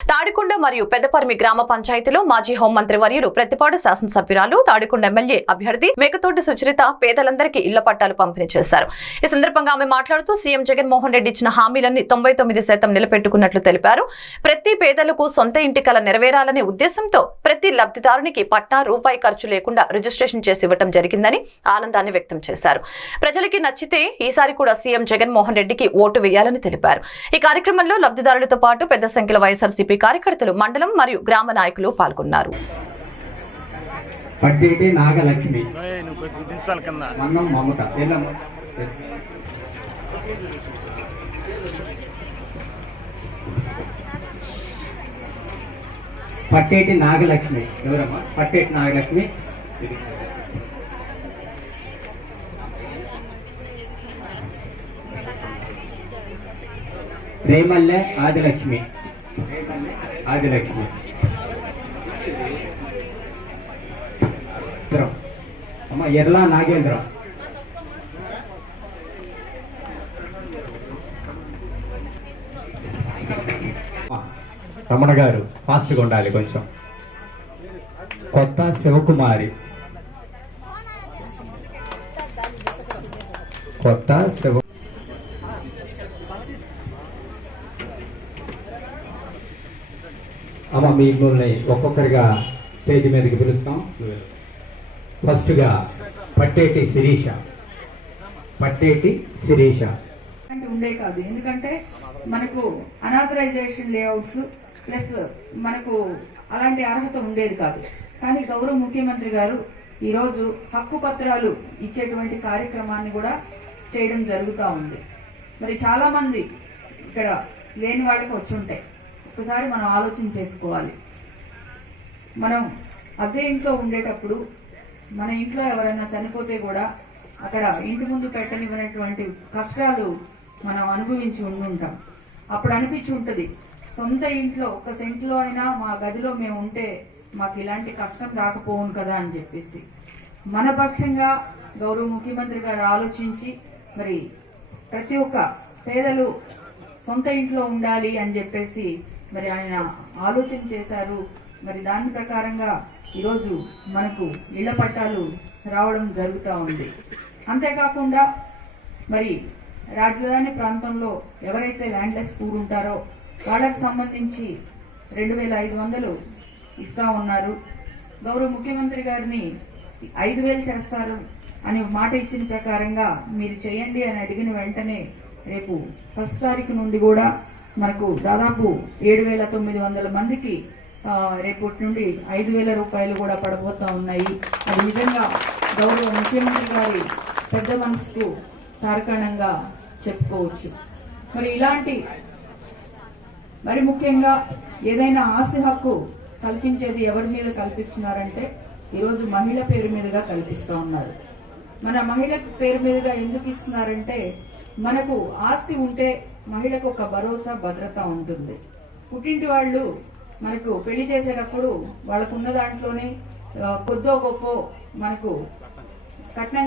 తాడికొండ మరియు పెద్దపర్మి గ్రామ పంచాయతీలో మాజీ హోంమంత్రి వర్యులు ప్రతిపాడు శాసనసభ్యురాలు తాడికొండ ఎమ్మెల్యే అభ్యర్థి మేకతోటి సుచరిత పేదలందరికీ ఇళ్ళ పట్టాలు పంపిణీ చేశారు. ఈ సందర్భంగా ఆమె మాట్లాడుతూ సీఎం జగన్మోహన్ రెడ్డి ఇచ్చిన హామీలన్నీ తొంభై తొమ్మిది శాతం నిలబెట్టుకున్నట్లు తెలిపారు. ప్రతి పేదలకు సొంత ఇంటి కల నెరవేరాలనే ఉద్దేశంతో ప్రతి లబ్ధిదారునికి పట్టా రూపాయి ఖర్చు లేకుండా రిజిస్ట్రేషన్ చేసి ఇవ్వటం జరిగిందని ఆనందాన్ని వ్యక్తం చేశారు. ప్రజలకి నచ్చితే ఈసారి కూడా సీఎం జగన్మోహన్ రెడ్డికి ఓటు వేయాలని తెలిపారు. ఈ కార్యక్రమంలో లబ్ధిదారులతో పాటు పెద్ద సంఖ్యలో వైఎస్ఆర్సీపీ కార్యకర్తలు మండలం మరియు గ్రామ నాయకులు పాల్గొన్నారు. పట్టేటి నాగలక్ష్మి. పట్టేటి ఎవరమ్మా? పట్టేటి నాగలక్ష్మి. ఇది. రేమల్లె ఆదిలక్ష్మి. ఆదిలక్ష్మి అమ్మ ఎర్లా నాగేంద్ర. రమణ గారు ఫాస్ట్గా ఉండాలి కొంచెం. కొత్త శివకుమారి. కొత్త శివ అమ్మ మిమ్మల్ని ఒక్కొక్కరిగా స్టేజ్ మీదకి పిలుస్తాం. ఫస్ట్గా పట్టేటి శిరీష. పట్టేటి శిరీష. అంటే ఉండే కాదు. ఎందుకంటే మనకు అనాథరైజేషన్ లేఅవుట్స్ ప్లస్ మనకు అలాంటి అర్హత ఉండేది కాదు. కానీ గౌరవ ముఖ్యమంత్రి గారు ఈరోజు హక్కు పత్రాలు ఇచ్చేటువంటి కార్యక్రమాన్ని కూడా చేయడం జరుగుతూ ఉంది. మరి చాలామంది ఇక్కడ లేని వాళ్ళకి వచ్చి ఉంటాయి. ఒకసారి మనం ఆలోచన చేసుకోవాలి. మనం అద్దె ఇంట్లో ఉండేటప్పుడు మన ఇంట్లో ఎవరైనా చనిపోతే కూడా అక్కడ ఇంటి ముందు పెట్టనివ్వనటువంటి కష్టాలు మనం అనుభవించి ఉండుంటాం. అప్పుడు అనిపించి ఉంటుంది సొంత ఇంట్లో ఒక సెంట్లో అయినా మా గదిలో మేము ఉంటే మాకు ఇలాంటి కష్టం రాకపోవును కదా అని చెప్పేసి మన పక్షంగా గౌరవ ముఖ్యమంత్రి గారు ఆలోచించి మరి ప్రతి ఒక్క పేదలు సొంత ఇంట్లో ఉండాలి అని చెప్పేసి మరి ఆయన ఆలోచన చేశారు. మరి దాని ప్రకారంగా ఈరోజు మనకు ఇళ్ళ పట్టాలు రావడం జరుగుతూ ఉంది. అంతేకాకుండా మరి రాజధాని ప్రాంతంలో ఎవరైతే ల్యాండ్లెస్ పూర్ ఉంటారో వాళ్ళకు సంబంధించి రెండు వేల ఐదు వందలు ఇస్తా ఉన్నారు. గౌరవ ముఖ్యమంత్రి గారిని ఐదు వేలు చేస్తారు అని మాట ఇచ్చిన ప్రకారంగా మీరు చేయండి అని అడిగిన వెంటనే రేపు ఫస్ట్ తారీఖు నుండి కూడా మనకు దాదాపు ఏడు వేల తొమ్మిది వందల మందికి రేపటి నుండి ఐదు వేల రూపాయలు కూడా పడబోతా ఉన్నాయి. అది నిజంగా గౌరవ ముఖ్యమంత్రి గారి పెద్ద మనసుకు తారకణంగా చెప్పుకోవచ్చు. మరి ఇలాంటి మరి ముఖ్యంగా ఏదైనా ఆస్తి హక్కు కల్పించేది ఎవరి మీద కల్పిస్తున్నారంటే ఈరోజు మహిళ పేరు మీదుగా కల్పిస్తూ ఉన్నారు. మన మహిళ పేరు మీదుగా ఎందుకు ఇస్తున్నారంటే మనకు ఆస్తి ఉంటే మహిళకు ఒక భరోసా భద్రత ఉంటుంది. పుట్టింటి వాళ్ళు మనకు పెళ్ళి చేసేటప్పుడు వాళ్ళకున్న దాంట్లోనే కొద్దో గొప్ప మనకు కట్నం